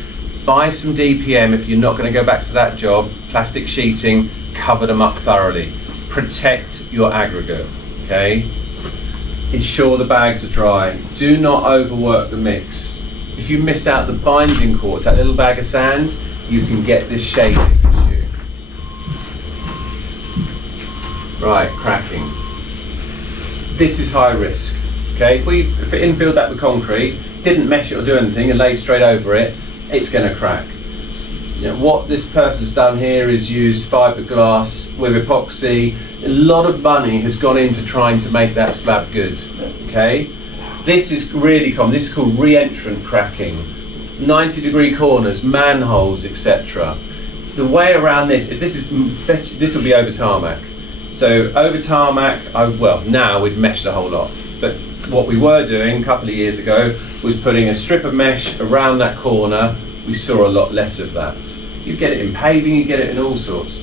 buy some DPM if you're not going to go back to that job, plastic sheeting, cover them up thoroughly. Protect your aggregate, okay? ensure the bags are dry. Do not overwork the mix. If you miss out the binding quartz, that little bag of sand, you can get this shading issue. Right, cracking. This is high risk. Okay, if it infilled that with concrete, didn't mesh it or do anything, and laid straight over it, it's going to crack. You know, what this person's done here is use fiberglass with epoxy. A lot of money has gone into trying to make that slab good. Okay, this is really common. This is called re-entrant cracking. 90-degree corners, manholes, etc. The way around this, if this will be over tarmac. So over tarmac, now we'd mesh the whole lot. But what we were doing a couple of years ago was putting a strip of mesh around that corner. We saw a lot less of that. You get it in paving, you get it in all sorts.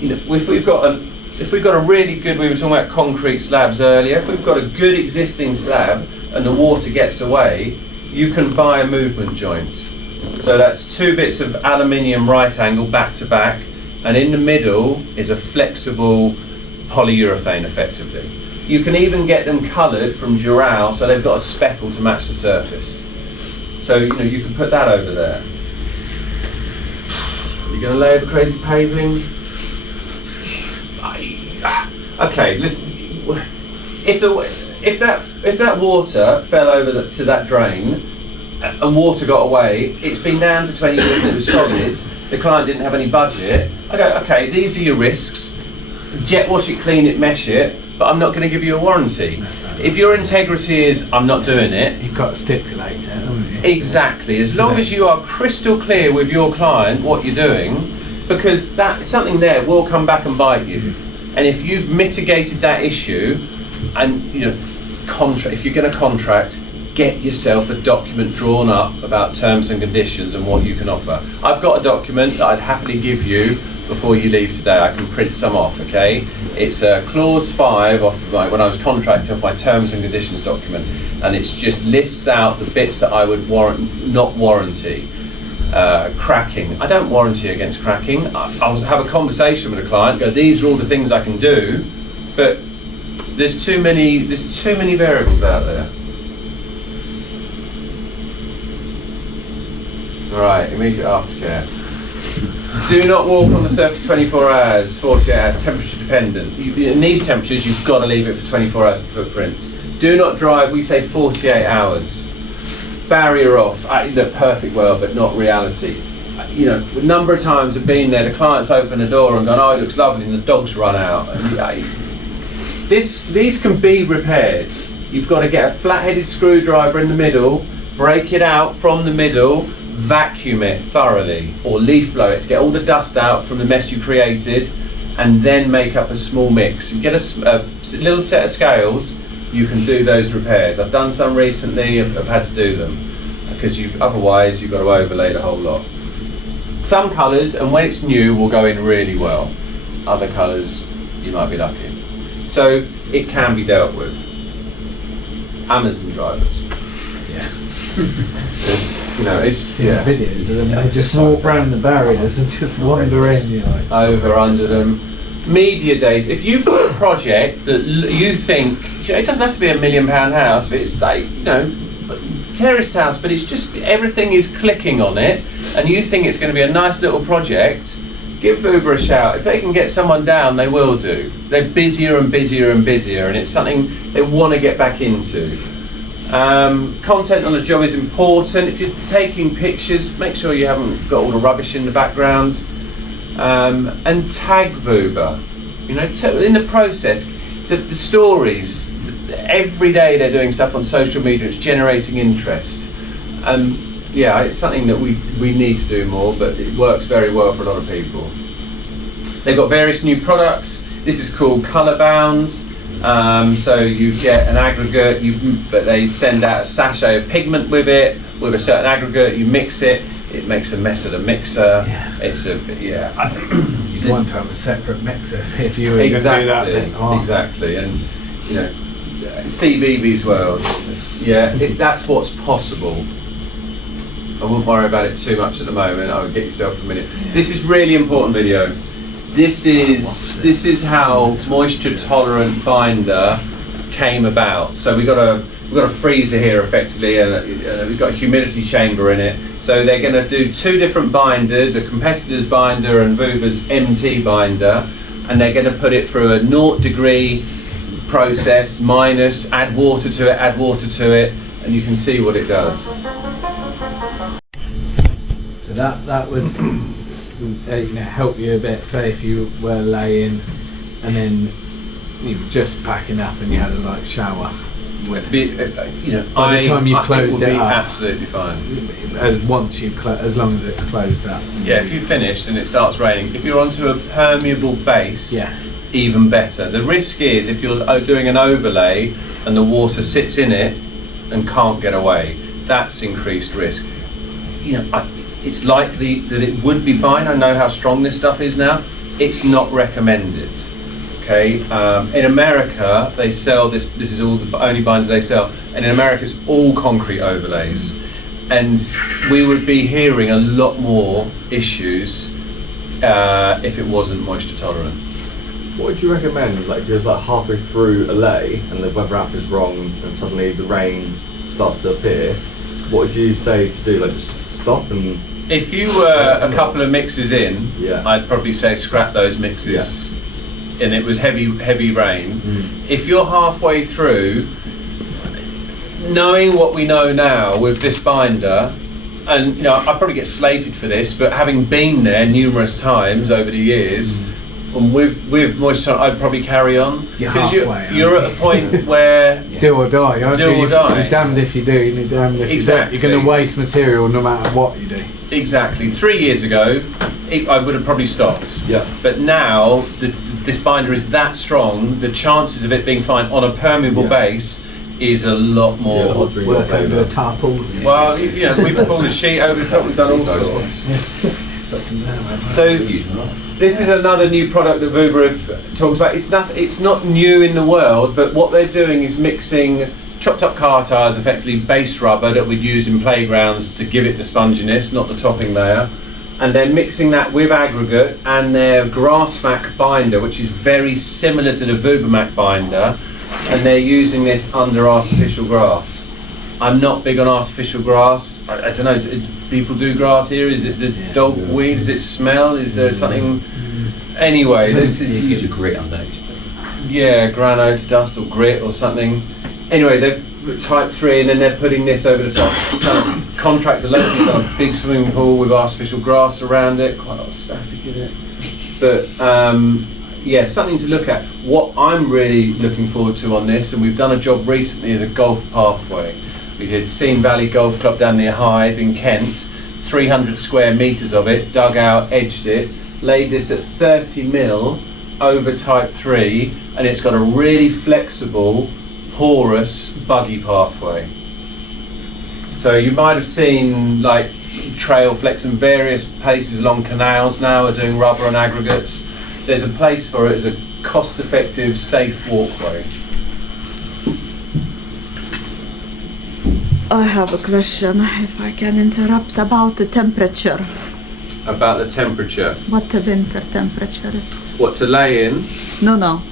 You know, if we've got a really good, we were talking about concrete slabs earlier, if we've got a good existing slab and the water gets away, you can buy a movement joint. So that's 2 bits of aluminium right angle back to back, and in the middle is a flexible polyurethane effectively. You can even get them coloured from Dural, so they've got a speckle to match the surface. So you know, you can put that over there. You're going to lay over crazy paving? Okay, listen. If that water fell over to that drain and water got away, it's been down for 20 years and it was solid, the client didn't have any budget, I go, okay, these are your risks. Jet wash it, clean it, mesh it, but I'm not going to give you a warranty. If your integrity is, I'm not doing it. You've got to stipulate it, haven't you? Exactly. As long as you are crystal clear with your client what you're doing, because that something there will come back and bite you. And if you've mitigated that issue, and you know, if you're going to contract, get yourself a document drawn up about terms and conditions and what you can offer. I've got a document that I'd happily give you before you leave today. I can print some off, okay? It's clause 5 off of when I was contracting, of my terms and conditions document, and it just lists out the bits that I would not warranty. Cracking, I don't warranty against cracking. I'll have a conversation with a client, go, these are all the things I can do, but there's too many variables out there. Right, immediate aftercare. Do not walk on the surface 24 hours, 48 hours, temperature dependent. In these temperatures, you've got to leave it for 24 hours for footprints. Do not drive, we say 48 hours. Barrier off, the perfect world, but not reality. You know, a number of times I've been there, the client's opened the door and gone, oh, it looks lovely, and the dog's run out. And, these can be repaired. You've got to get a flat-headed screwdriver in the middle, break it out from the middle, vacuum it thoroughly, or leaf blow it to get all the dust out from the mess you created, and then make up a small mix. You get a little set of scales, you can do those repairs. I've done some recently, I've had to do them, because otherwise you've got to overlay the whole lot. Some colours, and when it's new, will go in really well. Other colours, you might be lucky. So it can be dealt with. Amazon drivers. Yeah. It's videos of them. They just walk round the barriers and just wander in. You know, over under them. Media days. If you've got a project that you think, it doesn't have to be £1 million house, but it's like, terraced house, but it's just everything is clicking on it, and you think it's going to be a nice little project, give VUBA a shout. If they can get someone down, they will do. They're busier and busier and busier, and it's something they want to get back into. Content on the job is important. If you're taking pictures, make sure you haven't got all the rubbish in the background. And tag VUBA. In the process, the stories. Every day they're doing stuff on social media. It's generating interest. It's something that we need to do more, but it works very well for a lot of people. They've got various new products. This is called colour bound. So you get an aggregate, but they send out a sachet of pigment with it, with a certain aggregate. You mix it. It makes a mess of the mixer. You'd want to have a separate mixer if you were going to do that. Exactly, and CBeebies world. That's what's possible. I wouldn't worry about it too much at the moment. I would get yourself familiar. This is really important video. This is how moisture tolerant binder came about. So we've got a freezer here effectively, and we've got a humidity chamber in it. So they're going to do two different binders, a competitor's binder and VUBA's MT binder, and they're going to put it through a 0 degree process, minus, add water to it, and you can see what it does. So that would help you a bit. Say if you were laying and then you were just packing up and you had a light shower. By the time you closed it up, absolutely fine. As long as it's closed up. Yeah, if you finished and it starts raining, if you're onto a permeable base, even better. The risk is if you're doing an overlay and the water sits in it and can't get away, that's increased risk. It's likely that it would be fine. I know how strong this stuff is now. It's not recommended. Okay, in America they sell this. This is all the only binder they sell, and in America it's all concrete overlays, and we would be hearing a lot more issues if it wasn't moisture tolerant. What would you recommend? Like if you're like halfway through a lay and the weather app is wrong and suddenly the rain starts to appear, what would you say to do? Like just stop and. If you were a couple of mixes in, I'd probably say scrap those mixes. Yeah. And it was heavy rain. If you're halfway through, knowing what we know now with this binder, and I probably get slated for this, but having been there numerous times over the years, and with moisture, I'd probably carry on. Because you're at a point where do or die. Do or die. You're damned if you do, you're damned if you don't. You're going to waste material no matter what you do. Exactly. 3 years ago, I would have probably stopped. Yeah. But now this binder is that strong, the chances of it being fine on a permeable base is a lot more. Work under a tarpaulin. Well, we've pulled a sheet over the top, we've done all sorts. So this is another new product that VUBA talks about. It's not new in the world, but what they're doing is mixing chopped up car tires, effectively base rubber that we'd use in playgrounds to give it the sponginess, not the topping layer. And they're mixing that with aggregate and their Grassmac binder, which is very similar to the VUBA binder, and they're using this under artificial grass. I'm not big on artificial grass. I don't know, do people do grass here? Is it the dog weed? Does it smell? Is there something? Anyway, this is... It gives you grit underneath. Yeah, granite dust or grit or something. Anyway, they're type 3 and then they're putting this over the top. Contracts are locally done a big swimming pool with artificial grass around it, quite a lot of static in it. But something to look at. What I'm really looking forward to on this, and we've done a job recently, is a golf pathway. We did Seine Valley Golf Club down near Hythe in Kent, 300 square metres of it, dug out, edged it, laid this at 30mm over type 3, and it's got a really flexible, porous buggy pathway. So you might have seen like Trail Flex and various places along canals now are doing rubber and aggregates. There's a place for it as a cost-effective, safe walkway. I have a question, if I can interrupt, about the temperature. About the temperature? What the winter temperature is? What, to lay in? No.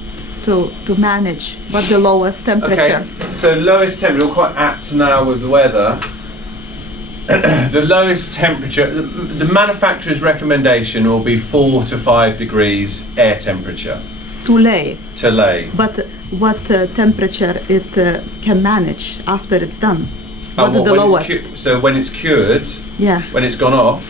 To manage. What the lowest temperature? Okay, so lowest temperature, we're quite apt now with the weather. The lowest temperature, the manufacturer's recommendation will be 4 to 5 degrees air temperature. To lay? To lay. But what temperature it can manage after it's done? What is the lowest? So when it's cured, when it's gone off,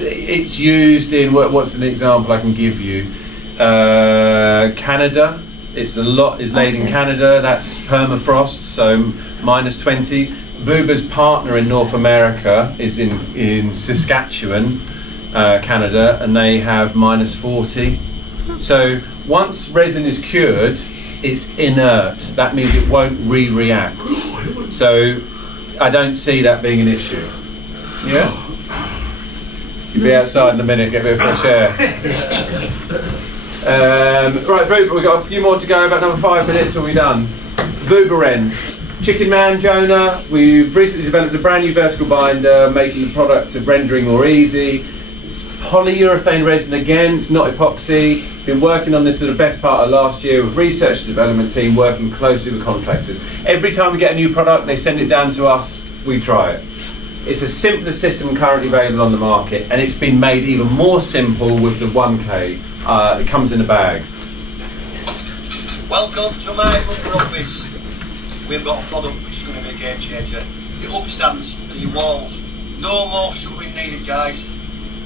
it's used in, what's an example I can give you? Canada. It's laid in Canada. That's permafrost, so -20. VUBA's partner in North America is in Saskatchewan, Canada, and they have -40. So once resin is cured, it's inert. That means it won't react. So I don't see that being an issue. Yeah? You'll be outside in a minute, get a bit of fresh air. Right, VUBA, we've got a few more to go, about another 5 minutes, are we done? VUBA end. Chicken Man, Jonah, we've recently developed a brand new vertical binder, making the product of rendering more easy. It's polyurethane resin again, it's not epoxy. Been working on this for the best part of last year with research and development team working closely with contractors. Every time we get a new product, they send it down to us, we try it. It's a simpler system currently available on the market, and it's been made even more simple with the 1K. It comes in a bag. Welcome to my VUBA office. We've got a product which is going to be a game changer. Your upstands and your walls. No more sugaring needed, guys.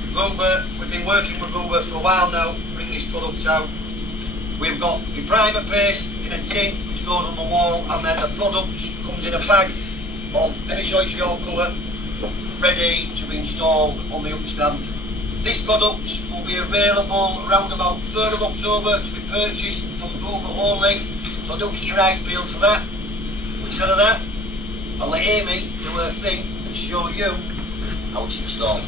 VUBA, we've been working with VUBA for a while now, bring this product out. We've got your primer paste in a tin which goes on the wall, and then the product comes in a bag of any choice of your colour, ready to be installed on the upstand. This product will be available around about 3rd of October to be purchased from VUBA only, so don't keep your eyes peeled for that. Instead of that, I'll let Amy do her thing and show you how it's installed.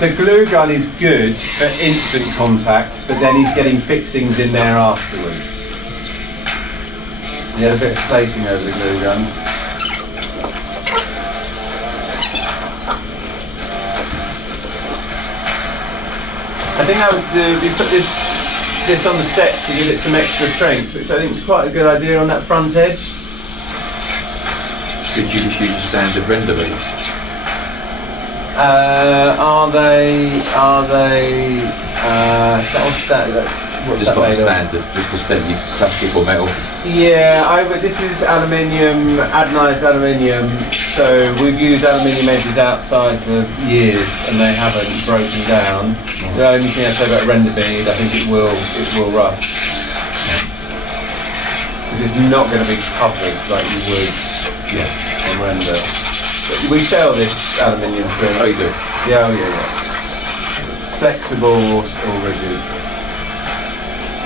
The glue gun is good for instant contact, but then he's getting fixings in there afterwards. He had a bit of slating over the glue gun. I think that was we put this on the steps to give it some extra strength, which I think is quite a good idea on that front edge. Could you just use standard render beads? Are they? What's Just that got made of? standard, just the standard plastic or metal. Yeah, this is aluminium, anodised aluminium. So we've used aluminium edges outside for years, and they haven't broken down. The only thing I say about a render bead, I think it will rust. Because it's not going to be covered like you would on render. But we sell this aluminium trim. Oh, you do? Yeah, yeah. Flexible or rigid.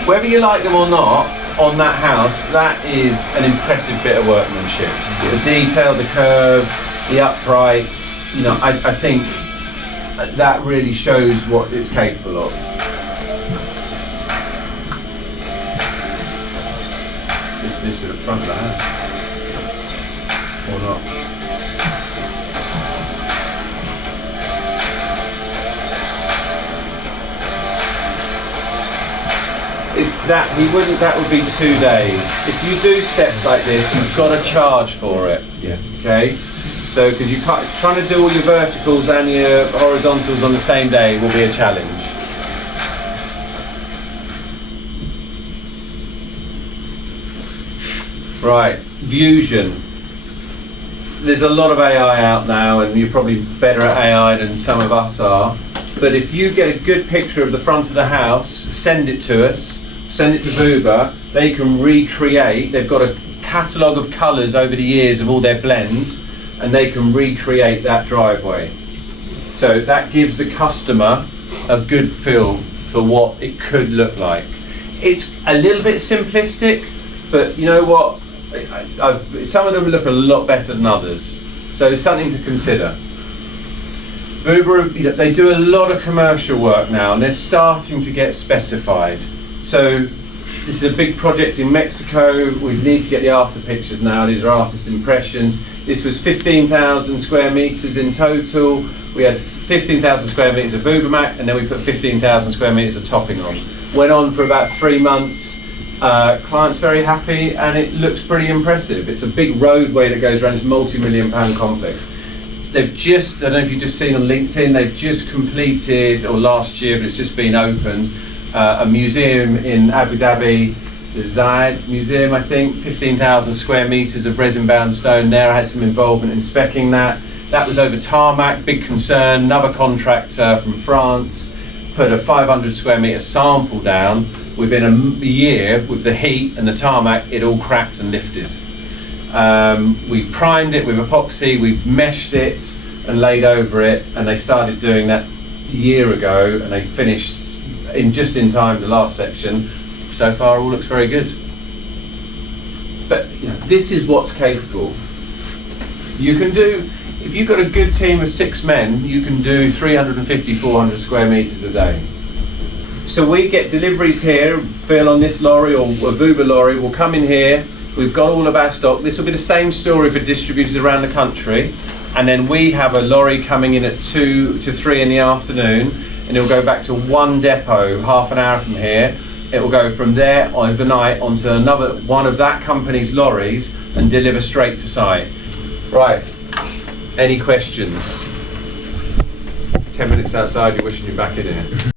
Whether you like them or not, on that house, that is an impressive bit of workmanship. The detail, the curve, the uprights, I think that really shows what it's capable of. Just this to the front of the house. Or not. That would be 2 days. If you do steps like this, you've got to charge for it. Yeah. Okay? So, because you can't, trying to do all your verticals and your horizontals on the same day will be a challenge. Right, Fusion. There's a lot of AI out now, and you're probably better at AI than some of us are. But if you get a good picture of the front of the house, send it to us. Send it to VUBA, they can recreate, they've got a catalogue of colours over the years of all their blends, and they can recreate that driveway. So that gives the customer a good feel for what it could look like. It's a little bit simplistic, but you know what? Some of them look a lot better than others. So it's something to consider. VUBA, they do a lot of commercial work now, and they're starting to get specified. So this is a big project in Mexico. We need to get the after pictures now. These are artist impressions. This was 15,000 square meters in total. We had 15,000 square meters of VUBA, and then we put 15,000 square meters of topping on. Went on for about 3 months. Client's very happy, and it looks pretty impressive. It's a big roadway that goes around this multi-million-pound complex. They've just, I don't know if you've just seen on LinkedIn, they've just completed, or last year, but it's just been opened, a museum in Abu Dhabi, the Zayed Museum, I think, 15,000 square meters of resin-bound stone there. I had some involvement in speccing that. That was over tarmac, big concern. Another contractor from France put a 500 square meter sample down. Within a year, with the heat and the tarmac, it all cracked and lifted. We primed it with epoxy, we meshed it and laid over it, and they started doing that a year ago, and they finished just in time the last section. So far all looks very good. But this is what's capable. You can do, if you've got a good team of 6 men, you can do 350, 400 square meters a day. So we get deliveries here. Phil on this lorry or a VUBA lorry will come in here. We've got all of our stock. This will be the same story for distributors around the country. And then we have a lorry coming in at 2 to 3 in the afternoon, and it'll go back to one depot half an hour from here. It will go from there overnight onto another one of that company's lorries and deliver straight to site. Right, any questions? 10 minutes outside, you're wishing you're back in here.